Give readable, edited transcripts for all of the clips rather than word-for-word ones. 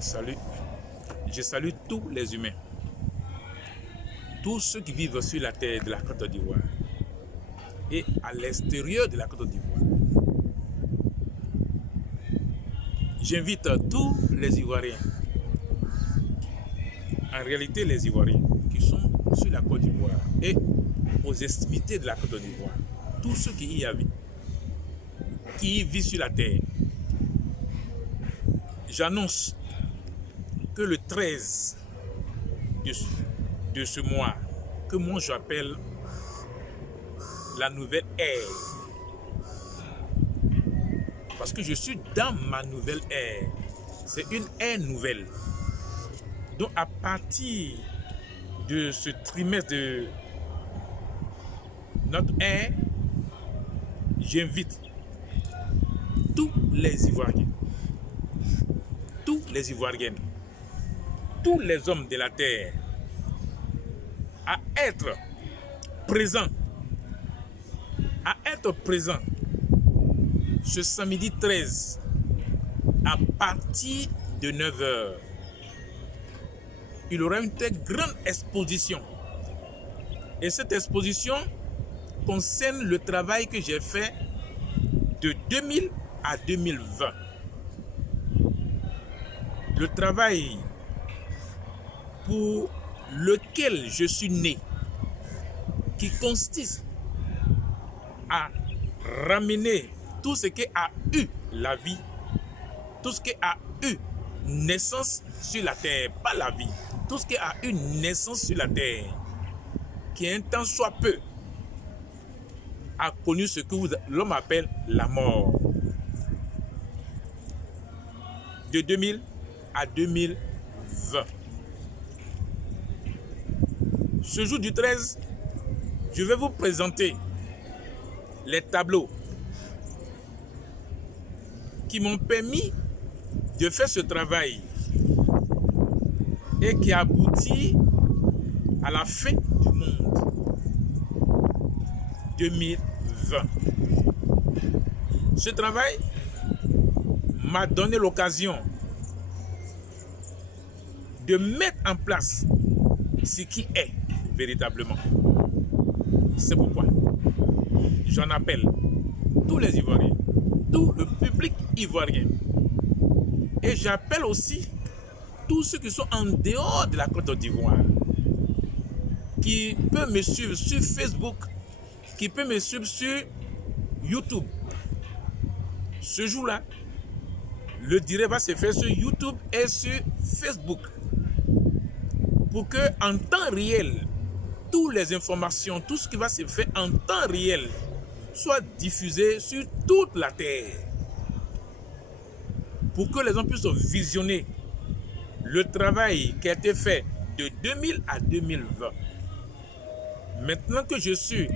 Je salue tous les humains, tous ceux qui vivent sur la terre de la Côte d'Ivoire et à l'extérieur de la Côte d'Ivoire. J'invite tous les Ivoiriens, en réalité les Ivoiriens qui sont sur la Côte d'Ivoire et aux extrémités de la Côte d'Ivoire, tous ceux qui y habitent, qui vivent sur la terre. J'annonce que le 13 de ce mois, que moi j'appelle la nouvelle ère, parce que je suis dans ma nouvelle ère, c'est une ère nouvelle. Donc à partir de ce trimestre de notre ère, j'invite tous les Ivoiriens, tous les Ivoiriennes, tous les hommes de la terre à être présents ce samedi 13 à partir de 9h. Il y aura une très grande exposition. Et cette exposition concerne le travail que j'ai fait de 2000 à 2020. Le travail pour lequel je suis né, qui consiste à ramener tout ce qui a eu la vie, tout ce qui a eu naissance sur la terre, pas la vie, tout ce qui a eu naissance sur la terre, qui un temps soit peu a connu ce que l'homme appelle la mort. De 2000 à 2020. Ce jour du 13, je vais vous présenter les tableaux qui m'ont permis de faire ce travail et qui aboutit à la fin du monde 2020. Ce travail m'a donné l'occasion de mettre en place ce qui est véritablement. C'est pourquoi j'en appelle tous les Ivoiriens, tout le public ivoirien. Et j'appelle aussi tous ceux qui sont en dehors de la Côte d'Ivoire, qui peuvent me suivre sur Facebook, qui peuvent me suivre sur YouTube. Ce jour-là, le direct va se faire sur YouTube et sur Facebook, pour que en temps réel, toutes les informations, tout ce qui va se faire en temps réel soit diffusé sur toute la terre, pour que les gens puissent visionner le travail qui a été fait de 2000 à 2020. Maintenant que je suis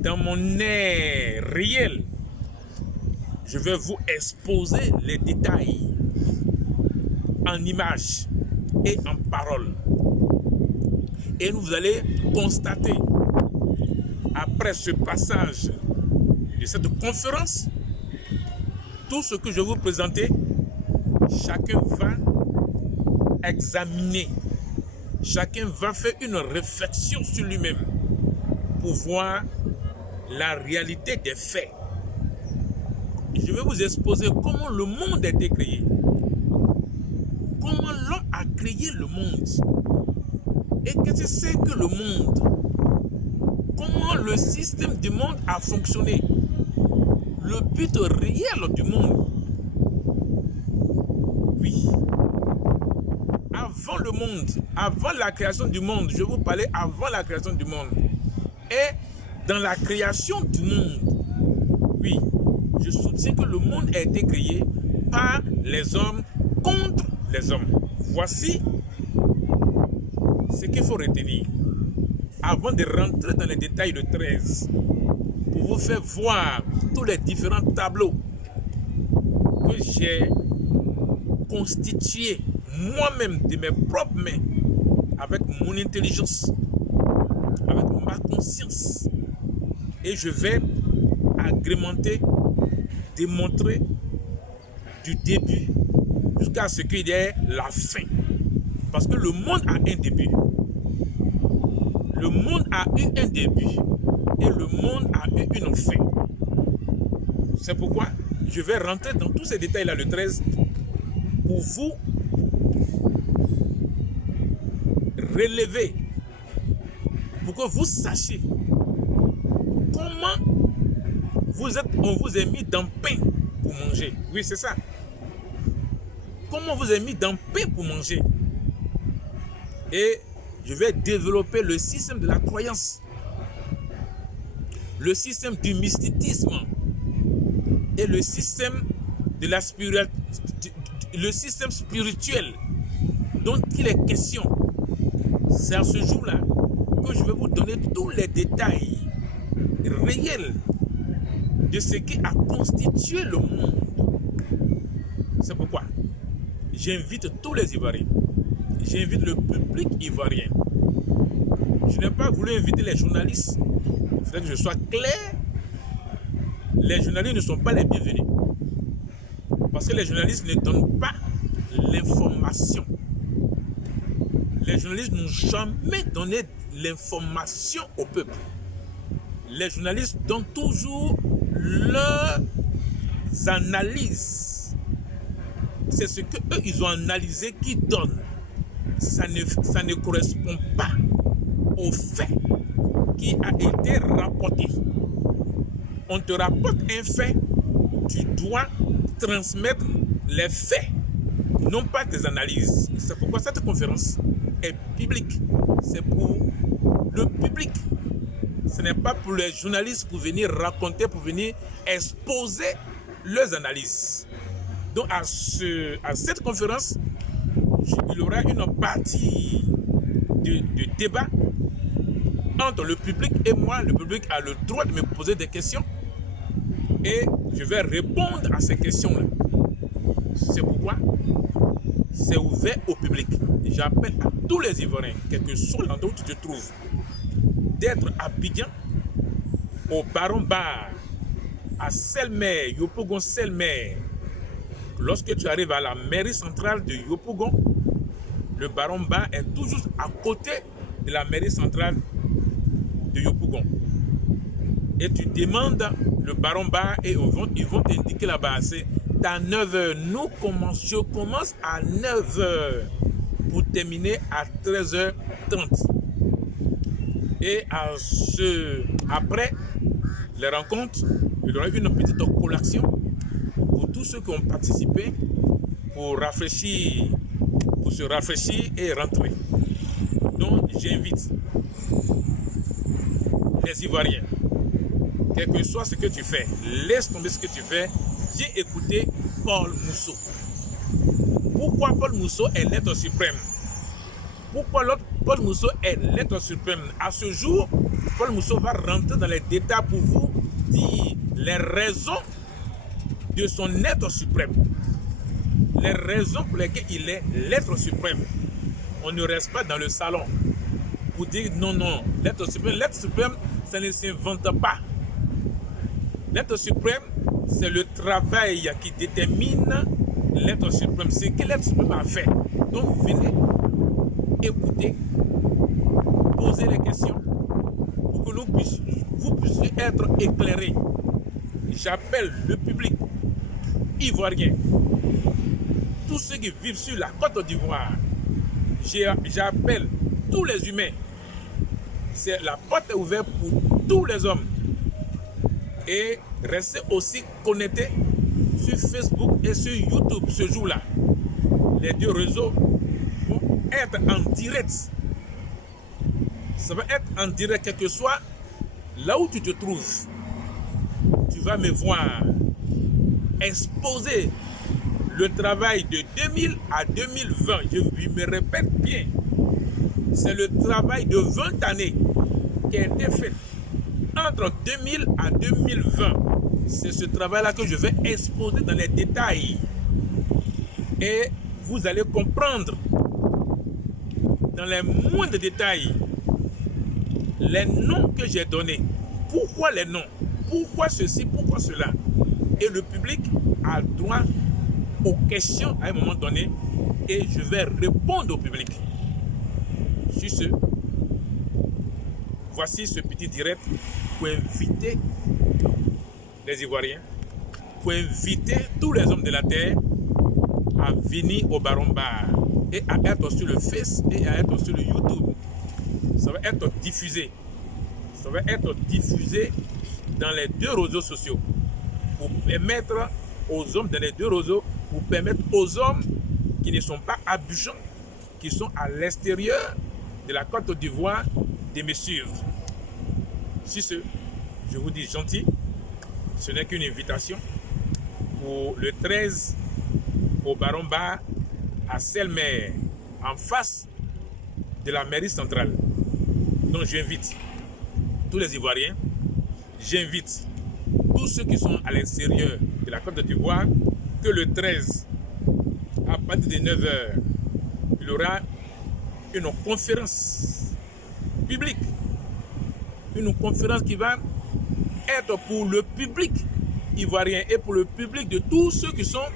dans mon ère réelle, je vais vous exposer les détails en images et en paroles. Et vous allez constater, après ce passage de cette conférence, tout ce que je vais vous présenter, chacun va examiner, chacun va faire une réflexion sur lui-même pour voir la réalité des faits. Je vais vous exposer comment le monde a été créé, comment l'homme a créé le monde, et qu'est-ce que c'est que le monde, comment le système du monde a fonctionné, le but réel du monde. Oui, avant le monde, avant la création du monde, je vous parlais avant la création du monde, et dans la création du monde, oui, je soutiens que le monde a été créé par les hommes contre les hommes. Voici ce qu'il faut retenir avant de rentrer dans les détails de 13, pour vous faire voir tous les différents tableaux que j'ai constitués moi-même de mes propres mains, avec mon intelligence, avec ma conscience. Et je vais agrémenter, démontrer du début jusqu'à ce qu'il y ait la fin. Parce que le monde a un début. Le monde a eu un début et le monde a eu une fin. C'est pourquoi je vais rentrer dans tous ces détails-là le 13 pour vous relever, pour que vous sachiez comment on vous est mis dans le pain pour manger. Oui, c'est ça. Comment on vous est mis dans le pain pour manger. Et je vais développer le système de la croyance, le système du mysticisme et le système de la le système spirituel dont il est question. C'est à ce jour-là que je vais vous donner tous les détails réels de ce qui a constitué le monde. C'est pourquoi j'invite tous les Ivoiriens, j'invite le public ivoirien. Je n'ai pas voulu inviter les journalistes. Il faudrait que je sois clair. Les journalistes ne sont pas les bienvenus. Parce que les journalistes ne donnent pas l'information. Les journalistes n'ont jamais donné l'information au peuple. Les journalistes donnent toujours leurs analyses. C'est ce qu'eux, ils ont analysé qui donnent. Ça ne correspond pas au fait qui a été rapporté. On te rapporte un fait, tu dois transmettre les faits, non pas tes analyses. C'est pourquoi cette conférence est publique. C'est pour le public. Ce n'est pas pour les journalistes pour venir raconter, pour venir exposer leurs analyses. Donc à cette conférence, il y aura une partie de débat entre le public et moi. Le public a le droit de me poser des questions et je vais répondre à ces questions-là. C'est pourquoi c'est ouvert au public. J'appelle à tous les Ivoiriens, quel que soit l'endroit où tu te trouves, d'être à Abidjan, au Baron Bar, à Selmer, Yopougon Selmer. Lorsque tu arrives à la mairie centrale de Yopougon, le Baron Bar est toujours à côté de la mairie centrale de Yopougon. Et tu demandes le Baron Bar et ils vont t'indiquer là-bas, c'est à 9h. Je commence à 9h pour terminer à 13h30. Et après les rencontres, il y aura une petite collation pour tous ceux qui ont participé pour se rafraîchir et rentrer. Donc j'invite les Ivoiriens, quel que soit ce que tu fais, laisse tomber ce que tu fais, viens écouter Paul Mousseau. Pourquoi Paul Mousseau est l'être suprême? Pourquoi Paul Mousseau est l'être suprême? À ce jour, Paul Mousseau va rentrer dans les détails pour vous dire les raisons de son être suprême. Les raisons pour lesquelles il est l'être suprême. On ne reste pas dans le salon pour dire non, l'être suprême, ça ne s'invente pas. L'être suprême, c'est le travail qui détermine l'être suprême. C'est ce que l'être suprême a fait. Donc venez écouter, poser les questions pour que vous puissiez être éclairés. J'appelle le public ivoirien, tous ceux qui vivent sur la Côte d'Ivoire. J'appelle tous les humains. La porte est ouverte pour tous les hommes. Et restez aussi connectés sur Facebook et sur YouTube ce jour-là. Les deux réseaux vont être en direct. Ça va être en direct, quel que soit là où tu te trouves. Tu vas me voir exposer le travail de 2000 à 2020. Je me répète bien. C'est le travail de 20 années qui a été fait entre 2000 à 2020. C'est ce travail-là que je vais exposer dans les détails. Et vous allez comprendre dans les moindres détails les noms que j'ai donnés. Pourquoi les noms? Pourquoi ceci? Pourquoi cela? Et le public a droit aux questions à un moment donné et je vais répondre au public. Sur ce, voici ce petit direct pour inviter les Ivoiriens, pour inviter tous les hommes de la terre à venir au Baron Bar et à être sur le Face et à être sur le YouTube. Ça va être diffusé. Ça va être diffusé dans les deux réseaux sociaux pour permettre aux hommes dans les deux réseaux, pour permettre aux hommes qui ne sont pas à Abidjan, qui sont à l'extérieur de la Côte d'Ivoire, de me suivre. Sur ce, je vous dis gentil, ce n'est qu'une invitation pour le 13 au Baron Bar à Selmer, en face de la mairie centrale. Donc j'invite tous les Ivoiriens, j'invite tous ceux qui sont à l'extérieur de la Côte d'Ivoire que le 13, à partir de 9 h, il y aura une conférence publique. Une conférence qui va être pour le public ivoirien et pour le public de tous ceux qui sont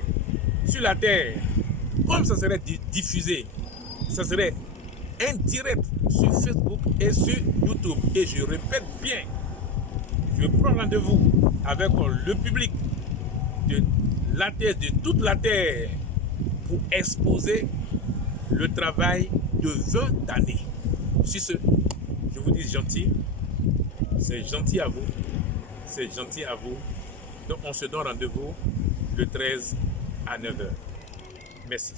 sur la terre. Comme ça serait diffusé, ça serait indirect sur Facebook et sur YouTube. Et je répète bien, je prends rendez-vous avec le public de la terre, de toute la terre, pour exposer le travail de 20 années. Sur ce, je vous dis gentil, c'est gentil à vous, c'est gentil à vous. Donc on se donne rendez-vous le 13 à 9 h. Merci.